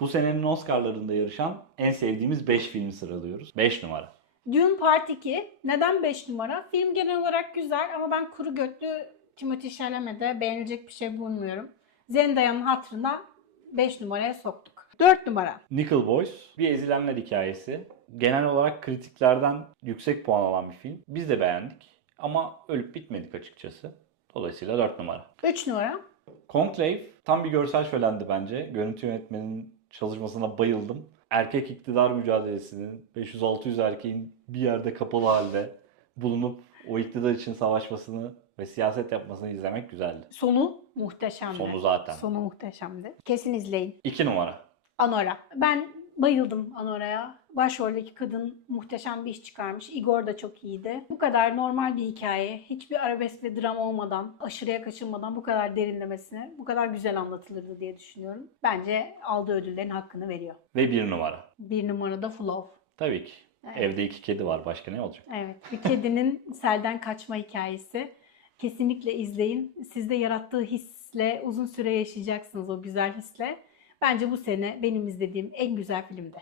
Bu senenin Oscar'larında yarışan en sevdiğimiz 5 filmi sıralıyoruz. 5 numara. Dune Part 2. Neden 5 numara? Film genel olarak güzel ama ben kuru götlü Timothée Chalamet'de beğenilecek bir şey bulmuyorum. Zendaya'nın hatırına 5 numaraya soktuk. 4 numara. Nickel Boys bir ezilenler hikayesi. Genel olarak kritiklerden yüksek puan alan bir film. Biz de beğendik ama ölüp bitmedik açıkçası. Dolayısıyla 4 numara. 3 numara. Conclave tam bir görsel şölendi bence. Görüntü yönetmenin çalışmasına bayıldım. Erkek iktidar mücadelesinin 500-600 erkeğin bir yerde kapalı halde bulunup o iktidar için savaşmasını ve siyaset yapmasını izlemek güzeldi. Sonu muhteşemdi. Sonu zaten. Sonu muhteşemdi. Kesin izleyin. 2 numara. Anora. Ben bayıldım Anora'ya. Başroldeki kadın muhteşem bir iş çıkarmış. Igor da çok iyiydi. Bu kadar normal bir hikaye, hiçbir arabesk ve dram olmadan, aşırıya kaçılmadan bu kadar derinlemesine, bu kadar güzel anlatılırdı diye düşünüyorum. Bence aldığı ödüllerin hakkını veriyor. Ve 1 numara. Bir numarada Flow. Tabii ki. Evet. Evde iki kedi var. Başka ne olacak? Evet. Bir kedinin selden kaçma hikayesi. Kesinlikle izleyin. Sizde yarattığı hisle uzun süre yaşayacaksınız o güzel hisle. Bence bu sene benim izlediğim en güzel filmdi.